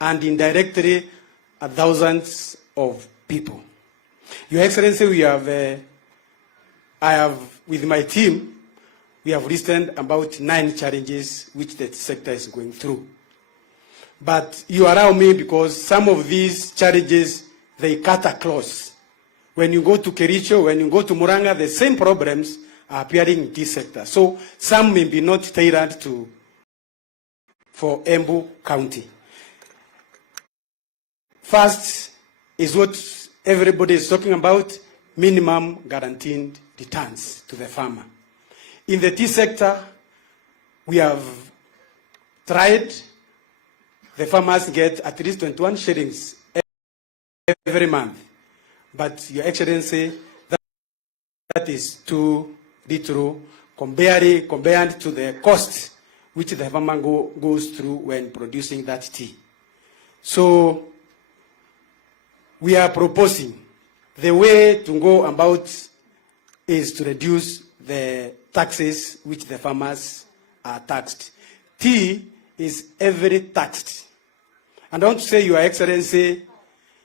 and indirectly thousands of people. Your Excellency, I have, with my team, we have listed about 9 challenges which the sector is going through. But you allow me, because some of these challenges, they cut across. When you go to Kericho, when you go to Muranga, the same problems are appearing in this sector. So some may be not tailored for Embu County. First is what everybody is talking about, minimum guaranteed returns to the farmer. In the tea sector, we have tried. The farmers get at least 21 shillings every month. But, Your Excellency, that is too little compared to the cost which the farmer goes through when producing that tea. So, we are proposing the way to go about is to reduce the taxes which the farmers are taxed. Tea is heavily taxed. And I want to say, Your Excellency,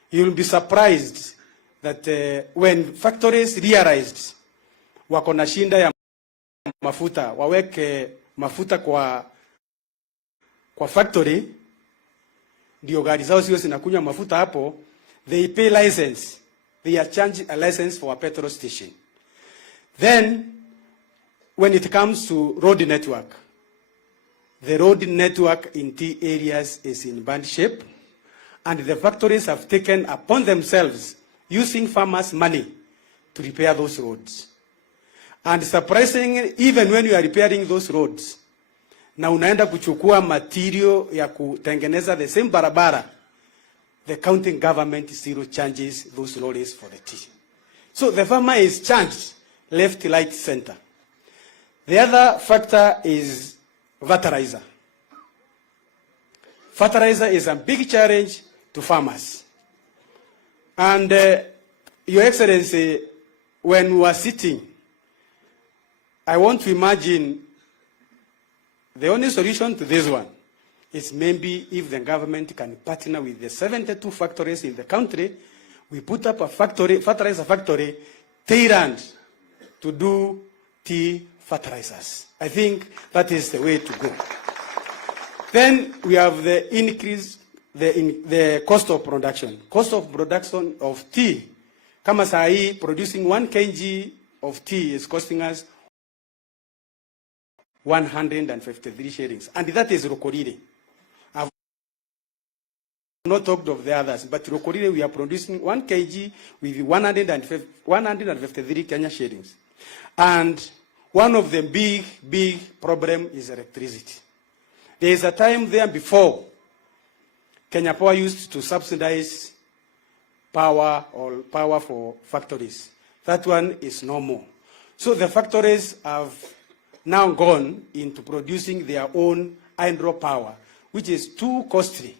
you will be surprised that when factories realized wako na shinda ya mafuta, waweke mafuta kwa factory, ndio gari zao sio zinakunywa mafuta hapo, they pay license. They are charged a license for a petrol station. Then, when it comes to road network, the road network in tea areas is in bad shape, and the factories have taken upon themselves using farmers' money to repair those roads. And surprisingly, even when you are repairing those roads, na unaenda kuchukua material ya kutengeneza the same barabara, the county government still charges those lorries for the tea. So the farmer is charged left, right, center. The other factor is fertilizer. Fertilizer is a big challenge to farmers. And Your Excellency, when we are sitting, I want to imagine the only solution to this one is maybe if the government can partner with the 72 factories in the country, we put up a factory, fertilizer factory, tailored to do tea fertilizers. I think that is the way to go. Then we have the increase, the cost of production. Cost of production of tea. Kama saa hii, producing 1 kg of tea is costing us 153 shillings. And that is Rokorire. I've not talked of the others, but Rokorire, we are producing 1 kg with 153 Kenya shillings. And one of the big problem is electricity. There is a time there before Kenya Power used to subsidize power for factories. That one is no more. So the factories have now gone into producing their own hydropower, which is too costly.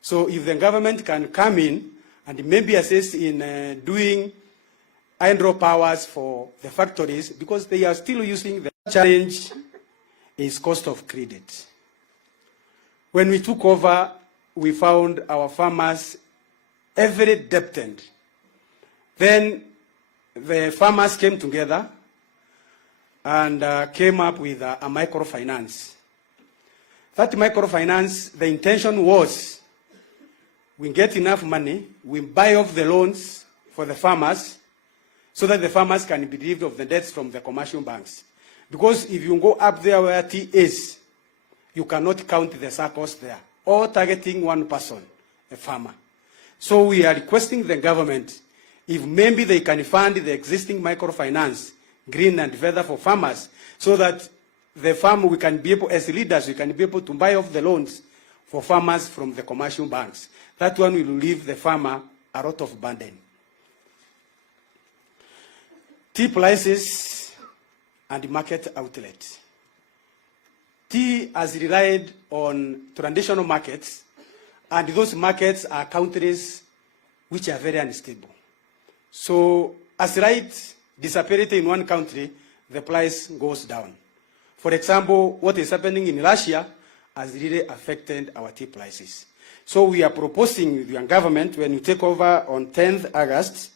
So if the government can come in and maybe assist in doing hydropowers for the factories, because they are still using the challenge is cost of credit. When we took over, we found our farmers very dependent. Then the farmers came together and came up with a microfinance. That microfinance, the intention was we get enough money, we buy off the loans for the farmers so that the farmers can be relieved of the debts from the commercial banks. Because if you go up there where tea is, you cannot count the circles there, all targeting one person, a farmer. So we are requesting the government, if maybe they can fund the existing microfinance, green and feather for farmers, so that the farmer, we can be able, as leaders, we can be able to buy off the loans for farmers from the commercial banks. That one will leave the farmer a lot of burden. Tea prices and market outlets. Tea has relied on traditional markets, and those markets are countries which are very unstable. So as rights disappear in one country, the price goes down. For example, what is happening in Russia has really affected our tea prices. So we are proposing with your government, when you take over on 10th August,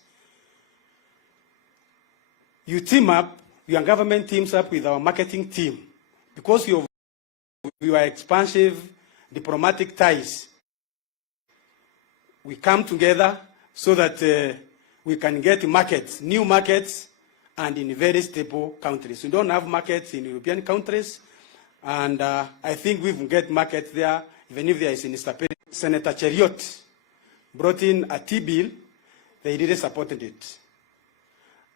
you team up, your government teams up with our marketing team, because you are expansive diplomatic ties. We come together so that we can get markets, new markets, and in very stable countries. We don't have markets in European countries, and I think we will get markets there, even if there is instability. Senator Cheriot brought in a tea bill. They didn't support it.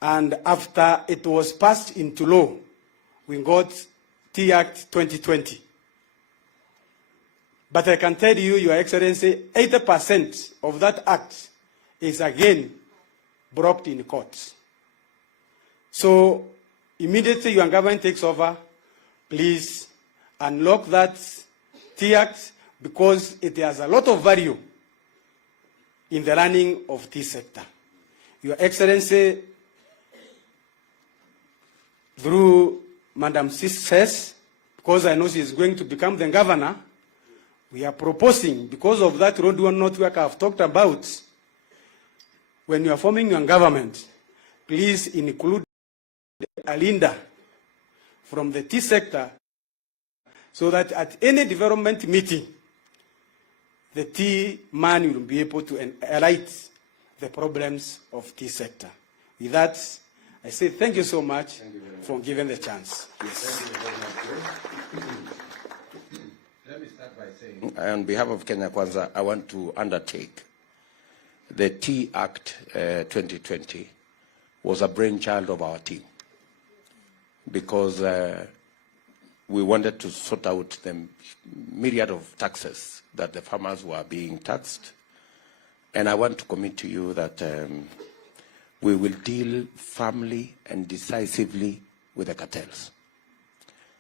And after it was passed into law, we got Tea Act 2020. But I can tell you, Your Excellency, 80% of that act is again brought in court. So immediately your government takes over, please unlock that Tea Act, because it has a lot of value in the running of tea sector. Your Excellency, through Madam Sis, because I know she is going to become the governor, we are proposing, because of that road network I've talked about, when you are forming your government, please include a leader from the tea sector, so that at any development meeting, the tea man will be able to highlight the problems of tea sector. With that, I say thank you so much for giving the chance. Yes. Thank you very much. Let me start by saying, on behalf of KWANZA, I want to undertake the Tea Act 2020 was a brainchild of our team, because we wanted to sort out the myriad of taxes that the farmers were being taxed. And I want to commit to you that we will deal firmly and decisively with the cartels,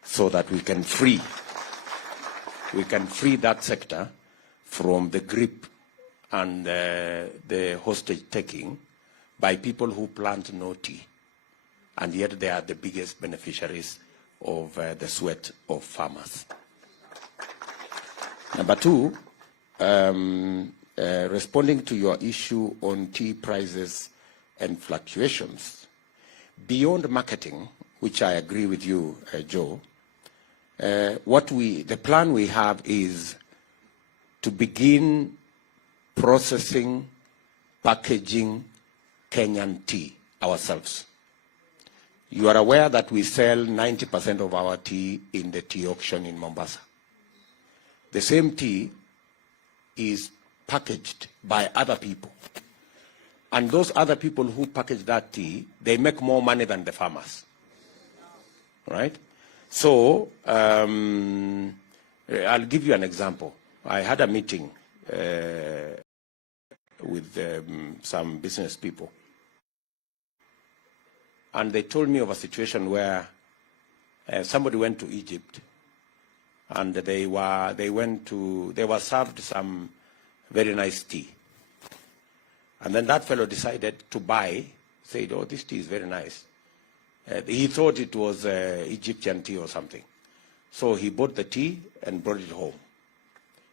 so that we can free that sector from the grip and the hostage taking by people who plant no tea, and yet they are the biggest beneficiaries of the sweat of farmers. Number two, responding to your issue on tea prices and fluctuations, beyond marketing, which I agree with you, Joe, the plan we have is to begin processing, packaging Kenyan tea ourselves. You are aware that we sell 90% of our tea in the tea auction in Mombasa. The same tea is packaged by other people. And those other people who package that tea, they make more money than the farmers. Right? So, I'll give you an example. I had a meeting with some business people. And they told me of a situation where somebody went to Egypt, and they were served some very nice tea. And then that fellow decided to buy, said, oh, this tea is very nice. He thought it was Egyptian tea or something. So he bought the tea and brought it home,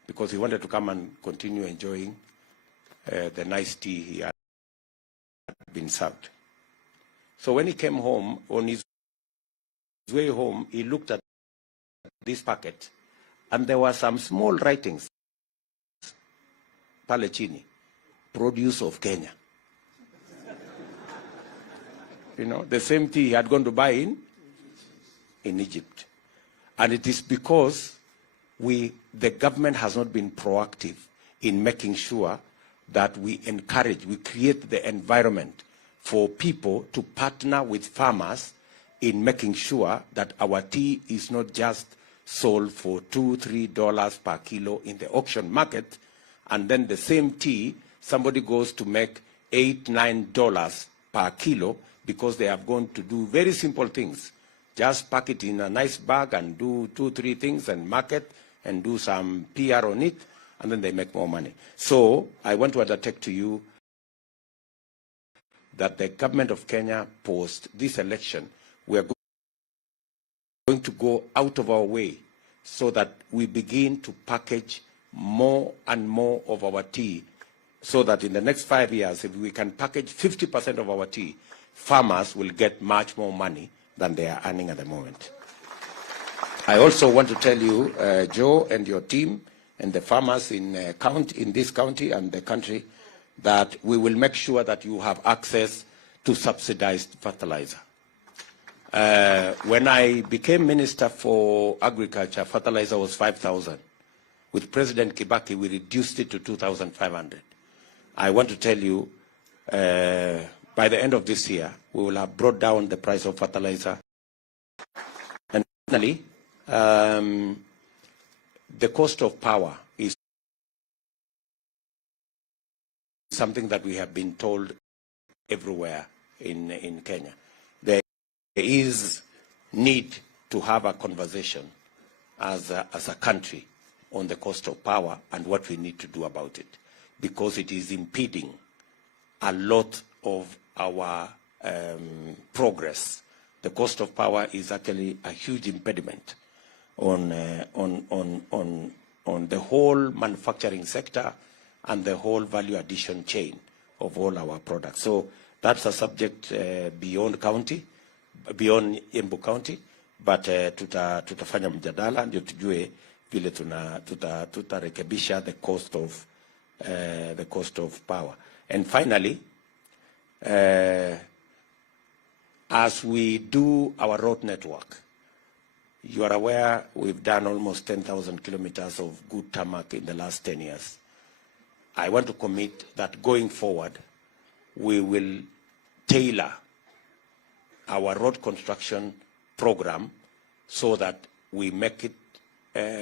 because he wanted to come and continue enjoying the nice tea he had been served. So when he came home, on his way home, he looked at this packet, and there were some small writings, pale chini, produce of Kenya. You know, the same tea he had gone to buy in Egypt. And it is because the government has not been proactive in making sure that we create the environment for people to partner with farmers in making sure that our tea is not just sold for $2-3 per kilo in the auction market, and then the same tea somebody goes to make $8-9 per kilo because they have gone to do very simple things. Just pack it in a nice bag and do 2-3 things and market and do some PR on it, and then they make more money. So I want to undertake to you that the government of Kenya, post this election, we are going to go out of our way so that we begin to package more and more of our tea, so that in the next 5 years, if we can package 50% of our tea, farmers will get much more money than they are earning at the moment. I also want to tell you, Joe and your team and the farmers in this county and the country, that we will make sure that you have access to subsidized fertilizer. When I became Minister for Agriculture, fertilizer was 5,000. With President Kibaki, we reduced it to 2,500. I want to tell you, by the end of this year, we will have brought down the price of fertilizer. And finally, the cost of power is something that we have been told everywhere in Kenya. There is need to have a conversation as a country on the cost of power and what we need to do about it, because it is impeding a lot of our progress. The cost of power is actually a huge impediment on the whole manufacturing sector and the whole value addition chain of all our products. So that's a subject beyond Embu County, but tutafanya mjadala ndio tujue vile tutarekebisha the cost of power. And finally, as we do our road network, you are aware we've done almost 10,000 kilometers of good tarmac in the last 10 years. I want to commit that going forward, we will tailor our road construction program so that we make it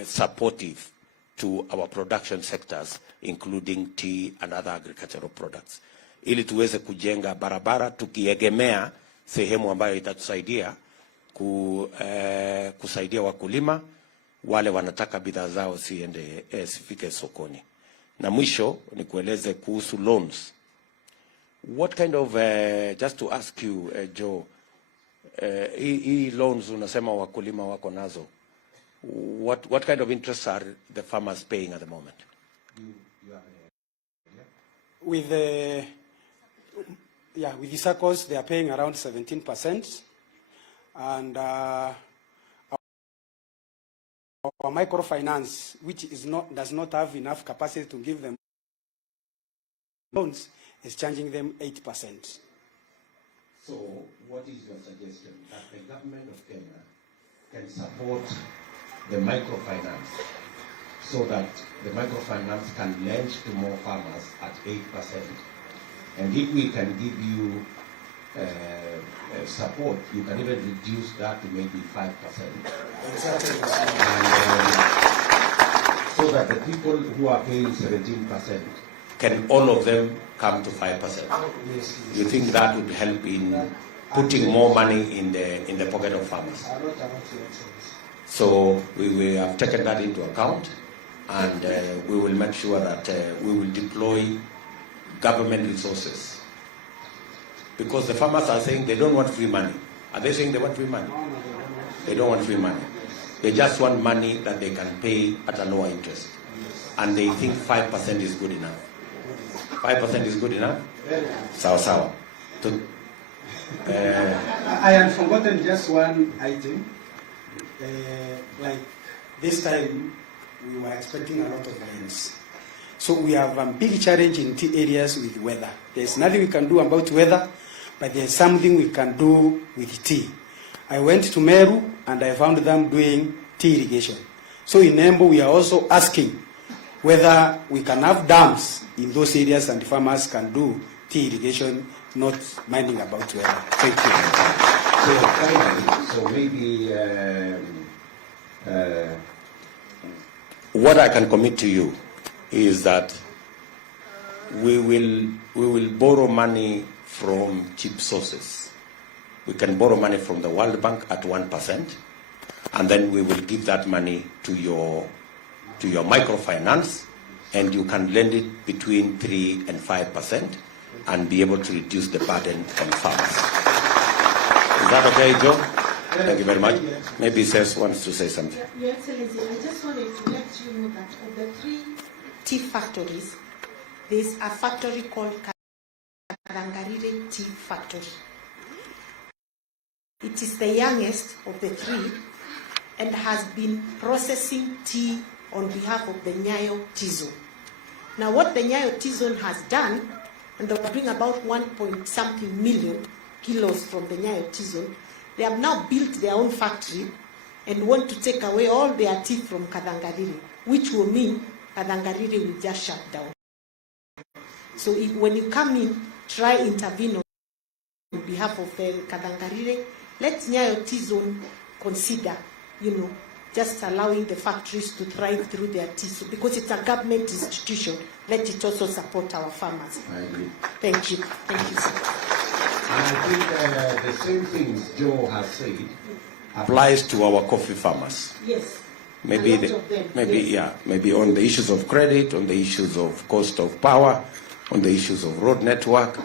supportive to our production sectors, including tea and other agricultural products, ili tuweze kujenga barabara tukiegemea sehemu ambayo itatusaidia kusaidia wakulima wale wanataka bidhaa zao sifike sokoni. Na mwisho ni kueleze kuhusu loans. What kind of, just to ask you, Joe, hii loans unasema wakulima wako nazo, what kind of interest are the farmers paying at the moment? With the circles, they are paying around 17%, and our microfinance, which does not have enough capacity to give them loans, is charging them 8%. So, what is your suggestion? That the government of Kenya can support the microfinance so that the microfinance can lend to more farmers at 8%. And if we can give you support, you can even reduce that to maybe 5%. Exactly. And, so that the people who are paying 17%, can all of them come to 5%? You think that would help in putting more money in the pocket of farmers? So we have taken that into account, and we will make sure that we will deploy government resources. Because the farmers are saying they don't want free money. Are they saying they want free money? They don't want free money. They just want money that they can pay at a lower interest. And they think 5% is good enough. 5% is good enough? Sawa. I had forgotten just one item. Like this time, we were expecting a lot of rains. So we have a big challenge in tea areas with weather. There's nothing we can do about weather, but there's something we can do with tea. I went to Meru and I found them doing tea irrigation. So in Embu, we are also asking whether we can have dams in those areas and the farmers can do tea irrigation, not minding about weather. Thank you. So finally, so maybe what I can commit to you is that we will borrow money from cheap sources. We can borrow money from the World Bank at 1%, and then we will give that money to your microfinance, and you can lend it between 3 and 5% and be able to reduce the burden on farmers. Is that okay, Joe? Thank you very much. Maybe Seth wants to say something. Your Excellency, I just wanted to let you know that of the 3 tea factories, there's a factory called Karangarire Tea Factory. It is the youngest of the three and has been processing tea on behalf of the Nyayo Tea Zone. Now what the Nyayo Tea Zone has done, and they'll bring about 1.something million kilos from the Nyayo Tea Zone, they have now built their own factory and want to take away all their tea from Karangarire, which will mean Karangarire will just shut down. So when you come in, try intervene on behalf of the Karangarire. Let Nyayo Tea Zone consider, just allowing the factories to thrive through their tea. So because it's a government institution, let it also support our farmers. I agree. Thank you. Thank you, sir. And I think the same things Joe has said applies to our coffee farmers. Yes. Maybe on the issues of credit, on the issues of cost of power, on the issues of road network,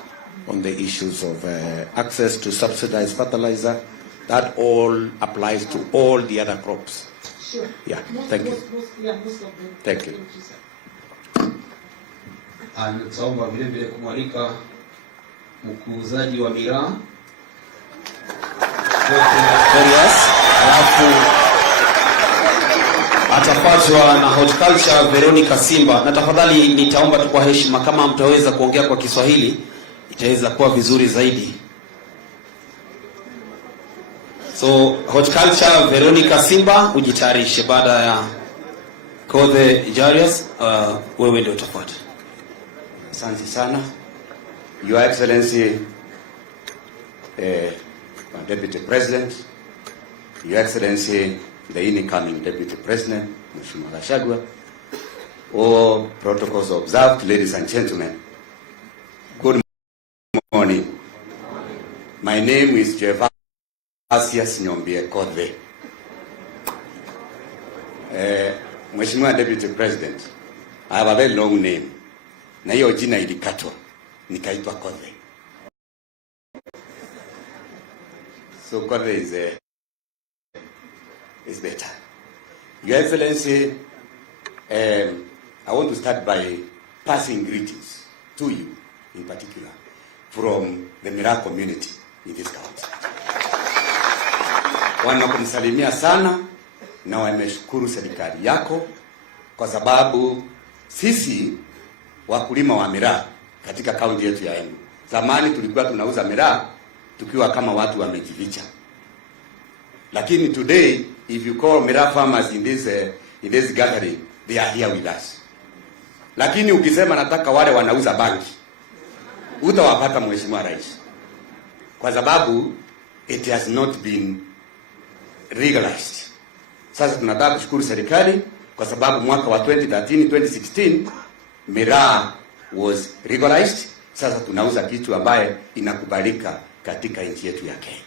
on the issues of access to subsidized fertilizer. That all applies to all the other crops. Sure. Yeah, thank you. Most of them. Thank you. Nitaomba vile vile kumwalika mkuuzaji wa miraa alafu atafuatwa na horticulture Veronica Simba, na tafadhali nitaomba tu kwa heshima kama mtaweza kuongea kwa Kiswahili itaweza kuwa vizuri zaidi. So horticulture Veronica Simba ujitayarishe, baada ya Kothe Jarius wewe ndio utafuata. Asante sana. Your Excellency Deputy President, Your Excellency the incoming Deputy President, Mheshimiwa Gachagua, all protocols observed, ladies and gentlemen. Good morning. My name is Gervasius Nyombie Kothe. Mheshimiwa Deputy President, I have a very long name. Na hiyo jina ilikatwa, nikaitwa Kothe. So Kothe is better. Your Excellency, I want to start by passing greetings to you, in particular, from the Miraa community in this county. Wanakumsalimia sana na wameshukuru serikali yako kwa sababu sisi wakulima wa miraa katika kaunti yetu ya Embu, zamani tulikuwa tunauza miraa tukiwa kama watu wamejificha. Lakini today, if you call miraa farmers in this gathering, they are here with us. Lakini ukisema nataka wale wanauza banki, utawapata Mheshimiwa Rais, kwa sababu it has not been legalized. Sasa tunataka kushukuru serikali kwa sababu mwaka wa 2013-2016 miraa was legalized. Sasa tunauza kitu ambaye inakubalika katika nchi yetu ya Kenya.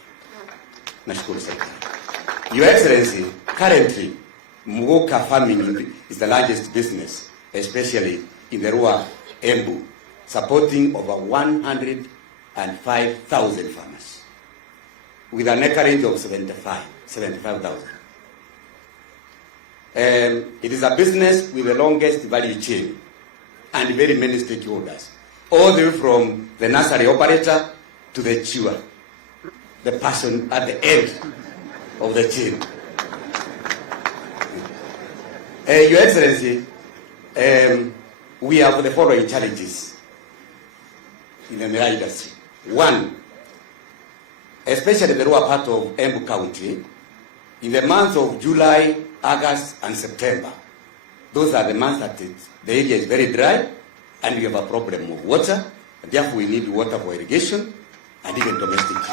Nashukuru serikali. Your Excellency, currently Mugoka farming is the largest business, especially in the rural Embu, supporting over 105,000 farmers with an acreage of 75,000. It is a business with the longest value chain and very many stakeholders, all the way from the nursery operator to the chewer, the person at the end of the chain. Your Excellency, we have the following challenges in the miraa industry. One, especially the rural part of Embu County, in the months of July, August, and September, those are the months that the area is very dry and we have a problem of water, and therefore we need water for irrigation and even domestic use.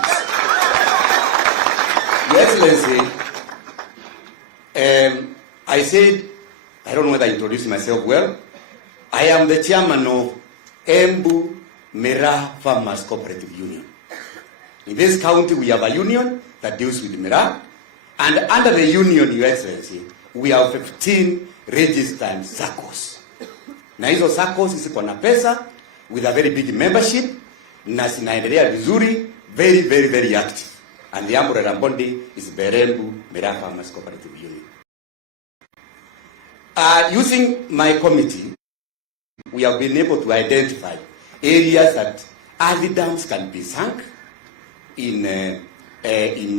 Your Excellency, I said, I don't know whether I introduced myself well, I am the chairman of Embu Miraa Farmers Cooperative Union. In this county, we have a union that deals with miraa, and under the union, Your Excellency, we have 15 registered SACCOs. Na hizo SACCOs ziko na pesa with a very big membership na zinaendelea vizuri, very, very, very active. And the umbrella body is the Embu Miraa Farmers Cooperative Union. Using my committee, we have been able to identify areas that early dams can be sunk in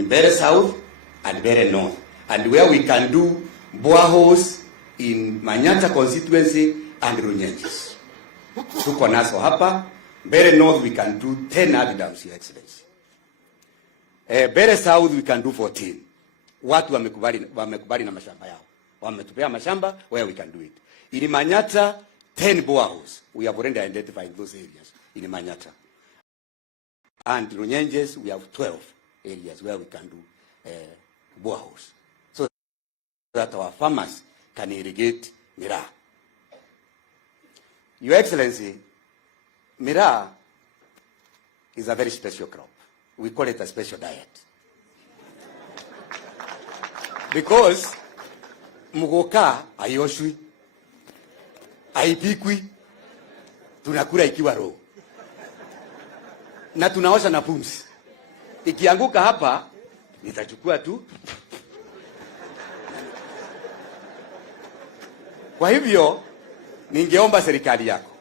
very south and very north, and where we can do boreholes in Manyata constituency and Runyenjes. Tuko nazo hapa. Very north we can do 10 early dams, Your Excellency. Very south we can do 14. Watu wamekubali na mashamba yao. Wametupea mashamba where we can do it. In Manyata, 10 boreholes. We have already identified those areas in Manyata. And Runyenjes, we have 12 areas where we can do boreholes, so that our farmers can irrigate Miraa. Your Excellency, Miraa is a very special crop. We call it a special diet. Because mugoka ayoshwi, haipikwi, tunakula ikiwa raw. Na tunaosha na pumzi. Ikianguka hapa, nitachukua tu. Kwa hivyo, ningeomba serikali yako,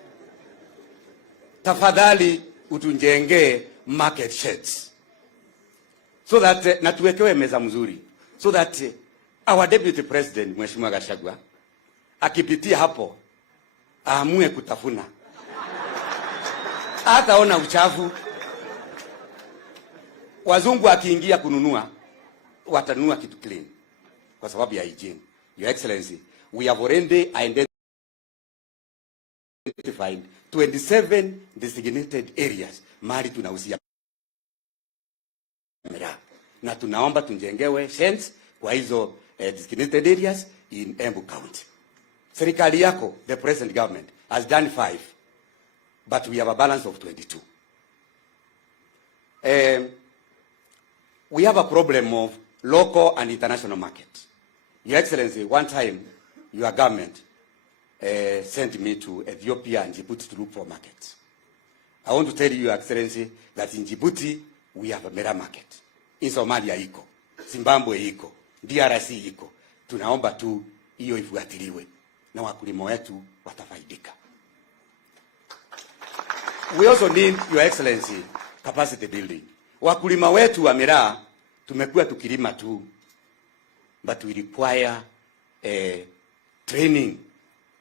tafadhali utunjengee market sheds, so that na tuwekewe meza mzuri, so that our deputy president Mheshimiwa Gachagua akipitia hapo aamue kutafuna, hataona uchafu. Wazungu akiingia kununua, watanunua kitu clean kwa sababu ya hygiene. Your Excellency, we have already identified 27 designated areas mahali tunauzia Miraa, na tunaomba tunjengewe sheds kwa hizo designated areas in Embu County. Serikali yako, the present government, has done 5, but we have a balance of 22. We have a problem of local and international market. Your Excellency, one time your government sent me to Ethiopia and Djibouti to look for markets. I want to tell you, Your Excellency, that in Djibouti we have a Miraa market. In Somalia iko, Zimbabwe iko, DRC iko. Tunaomba tu hiyo ifuatiliwe na wakulima wetu watafaidika. We also need, Your Excellency, capacity building. Wakulima wetu wa Miraa tumekuwa tukilima tu, but we require training.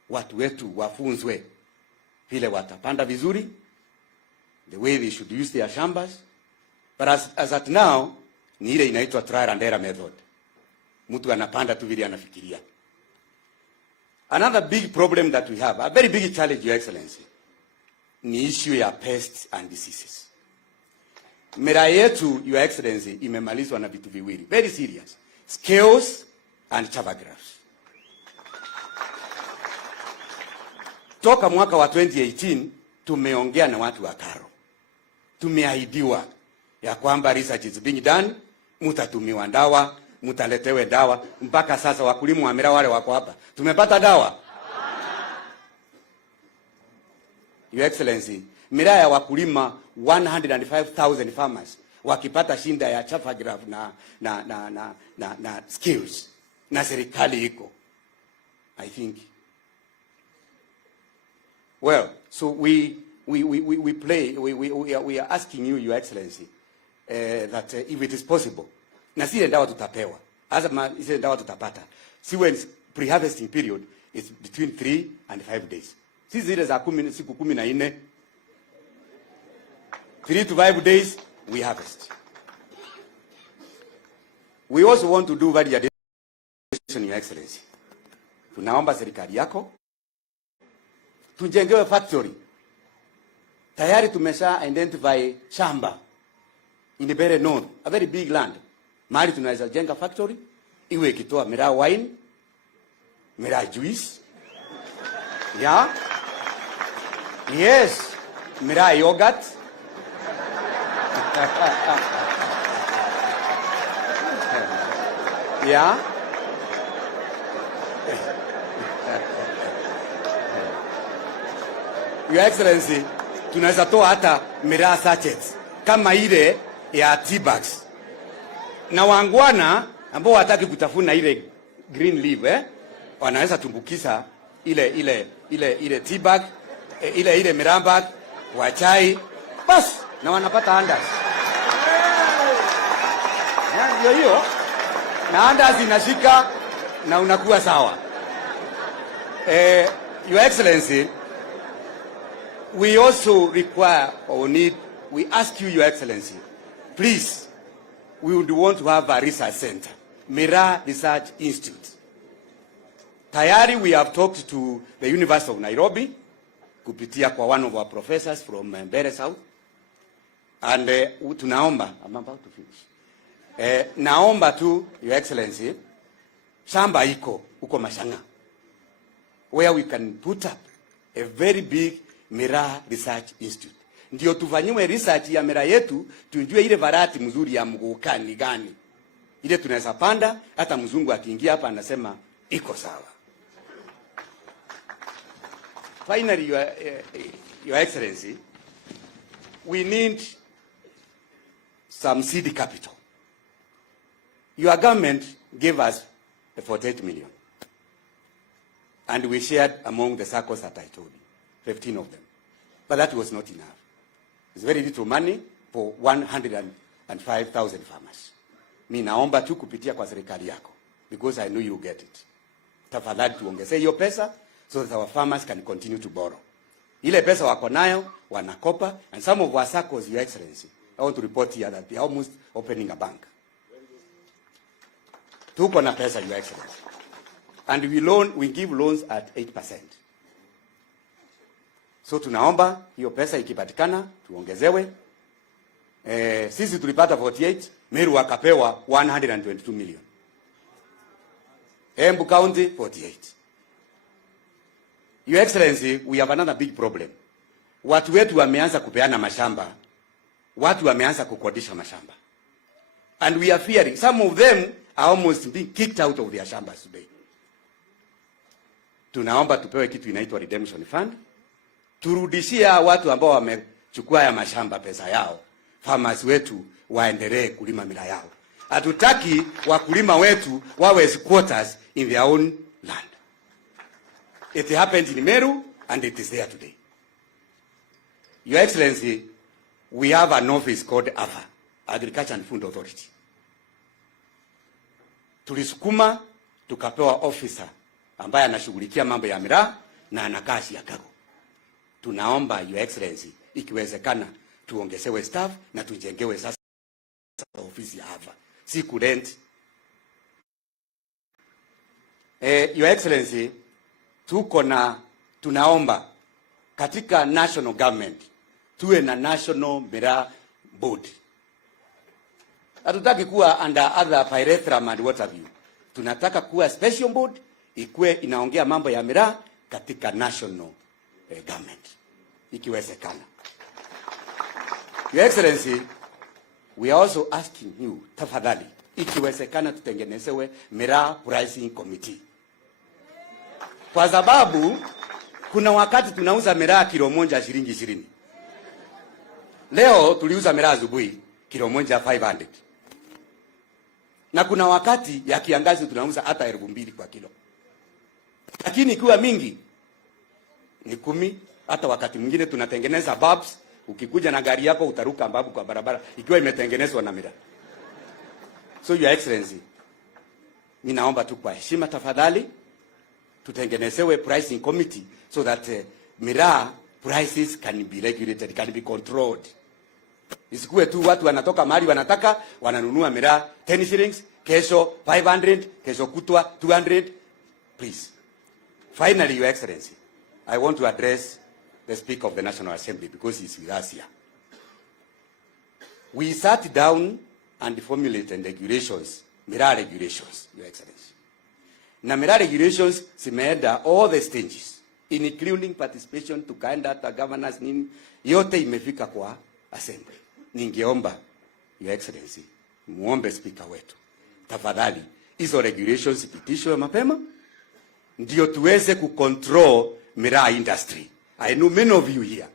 Watu wetu wafunzwe vile watapanda vizuri, the way they should use their shambas. But as at now, ni ile inaitwa trial and error method. Mtu anapanda tu vile anafikiria. Another big problem that we have, a very big challenge, Your Excellency, ni issue ya pests and diseases. Miraa yetu, Your Excellency, imemalizwa na vitu viwili very serious: scales and chafer grafts. Toka mwaka wa 2018 tumeongea na watu wa Karo, tumeahidiwa ya kwamba research is being done, mutatumiwa dawa, mutaletewe dawa. Mpaka sasa wakulima wa Miraa wale wako hapa, tumepata dawa? Your Excellency, Miraa ya wakulima 105,000 farmers wakipata shinda ya chafer graft na skills, na serikali iko. I think, well, so we are asking you, Your Excellency, that if it is possible, na sile dawa tutapewa, azama sile dawa tutapata, when pre-harvesting period is between 3 and 5 days. Sisi zile za siku 14, 3 to 5 days we harvest. We also want to do value addition, Your Excellency. Tunaomba serikali yako tujengewe factory. Tayari tumesha identify shamba in the very north, a very big land. Mahali tunaweza jenga factory iwe ikitoa Miraa wine, Miraa juice. Yeah? Yes, Miraa yogurt. Yeah? Your Excellency, tunaweza toa hata Miraa sachets kama ile ya tea bags. Na wangwana ambao hataki kutafuna ile green leaf, wanaweza tumbukiza ile tea bag ile miramba wa chai basi, na wanapata handouts. Ndio hiyo, na handouts inashika na unakuwa sawa. Your Excellency, we also require or need, we ask you, Your Excellency, please, we would want to have a research center, Miraa Research Institute. Tayari we have talked to the University of Nairobi, kupitia kwa one of our professors from Mbeere South, and tunaomba, I'm about to finish. Naomba tu, Your Excellency, shamba iko uko Mashanga, where we can put up a very big Miraa Research Institute. Ndio tufanyiwe research ya miraa yetu, tujue ile variety mzuri ya mguka ni gani. Ile tunaweza panda, hata mzungu akiingia hapa anasema iko sawa. Finally, Your Excellency, we need some seed capital. Your government gave us 48 million. And we shared among the circles that I told you, 15 of them. But that was not enough. It's very little money for 105,000 farmers. Mi naomba tu kupitia kwa serikali yako, because I know you get it. Tafadhali tuongezee hiyo pesa so that our farmers can continue to borrow. Ile pesa wako nayo wanakopa, and some of our circles, Your Excellency, I want to report here that they are almost opening a bank. Tuko na pesa, Your Excellency. And we give loans at 8%. So tunaomba hiyo pesa ikipatikana tuongezewe. Sisi tulipata 48, Meru akapewa 122 million. Embu County 48. Your Excellency, we have another big problem. Watu wetu wameanza kupeana mashamba. Watu wameanza kukodisha mashamba. And we are fearing, some of them are almost being kicked out of their shambas today. Tunaomba tupewe kitu inaitwa redemption fund. Turudishia watu ambao wamechukua ya mashamba pesa yao. Farmers wetu waendelee kulima miraa yao. Hatutaki wakulima wetu wawe squatters in their own land. It happened in Meru and it is there today. Your Excellency, we have an office called AFA, Agriculture and Food Authority. Tulisukuma tukapewa officer ambaye anashughulikia mambo ya miraa na anakaa Chicago. Tunaomba Your Excellency, ikiwezekana tuongezewe staff na tujengewe sasa ofisi ya AFA. Si kurent. Your Excellency, tunaomba katika national government tuwe na national miraa board. Hatutaki kuwa under other pyrethrum and what have you. Tunataka kuwa special board ikuwe inaongea mambo ya miraa katika national government ikiwezekana. Your Excellency, we are also asking you, tafadhali, ikiwezekana tutengenezewe miraa pricing committee. Kwa sababu kuna wakati tunauza miraa kilo moja shilingi 20. Leo tuliuza miraa asubuhi kilo moja 500. Na kuna wakati ya kiangazi tunauza hata 2,000 kwa kilo. Lakini ikiwa mingi ni 10, hata wakati mwingine tunatengeneza bulbs, ukikuja na gari yako utaruka mbabu kwa barabara ikiwa imetengenezwa na miraa. So Your Excellency, ninaomba tu kwa heshima tafadhali tutengenezewe pricing committee so that miraa prices can be regulated, can be controlled. Isikuwe tu watu wanatoka mahali wanataka wananunua miraa 10 shillings, kesho 500, kesho kutwa 200. Please. Finally, Your Excellency, I want to address the Speaker of the National Assembly because he's with us here. We sat down and formulated regulations, miraa regulations, Your Excellency. Na miraa regulations zimeenda all the stages, including participation, tukaenda hata governors nini, yote imefika kwa assembly. Ningeomba Your Excellency, muombe speaker wetu, tafadhali hizo regulations zipitishwe mapema ndio tuweze kucontrol miraa industry. I know many of you here,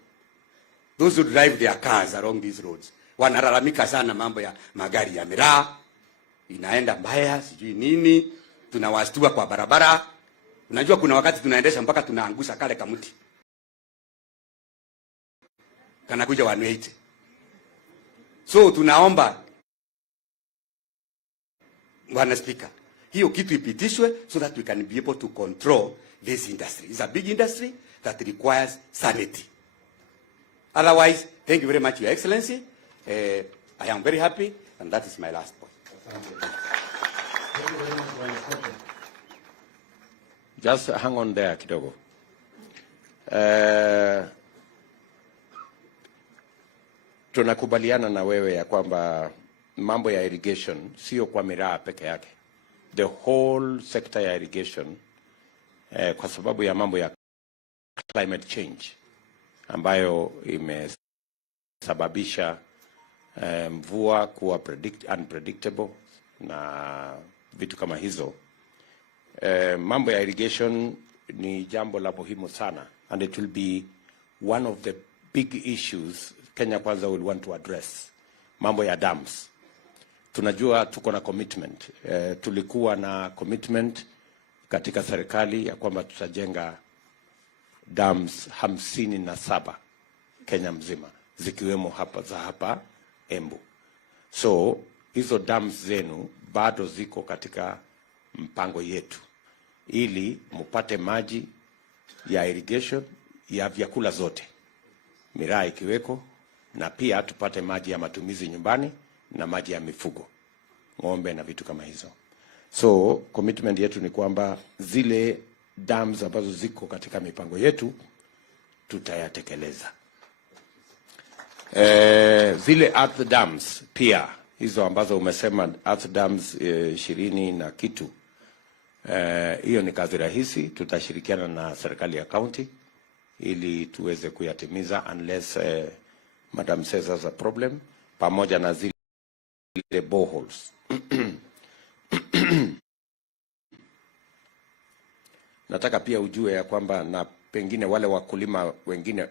those who drive their cars along these roads, wanalalamika sana mambo ya magari ya miraa inaenda mbaya sijui nini, tunawastua kwa barabara. Unajua kuna wakati tunaendesha mpaka tunaangusha kale kamuti. kanakuja 180. So tunaomba Bwana Speaker, hiyo kitu ipitishwe so that we can be able to control this industry. It's a big industry that requires sanity. Otherwise, thank you very much, Your Excellency. I am very happy, and that is my last point. Just hang on there kidogo. Tunakubaliana na wewe ya kwamba mambo ya irrigation sio kwa miraa peke yake. The whole sector ya irrigation kwa sababu ya mambo ya climate change ambayo imesababisha mvua kuwa unpredictable na vitu kama hizo. Mambo ya irrigation ni jambo la muhimu sana, and it will be one of the big issues Kenya Kwanza will want to address. Mambo ya dams. Tunajua tuko na commitment. Tulikuwa na commitment katika serikali ya kwamba tutajenga dams 57 Kenya mzima, zikiwemo hapa Embu. So hizo dams zenu bado ziko katika mpango yetu, ili mupate maji ya irrigation ya vyakula zote, miraa ikiweko, na pia tupate maji ya matumizi nyumbani na maji ya mifugo, ng'ombe na vitu kama hizo. So commitment yetu ni kwamba zile dams ambazo ziko katika mipango yetu tutayatekeleza. Zile earth dams pia hizo ambazo umesema earth dams 20 na kitu, hiyo ni kazi rahisi. Tutashirikiana na serikali ya county ili tuweze kuyatimiza, unless Madam says there's a problem, pamoja na zile boreholes. Nataka pia ujue ya kwamba, na pengine wale wakulima wengine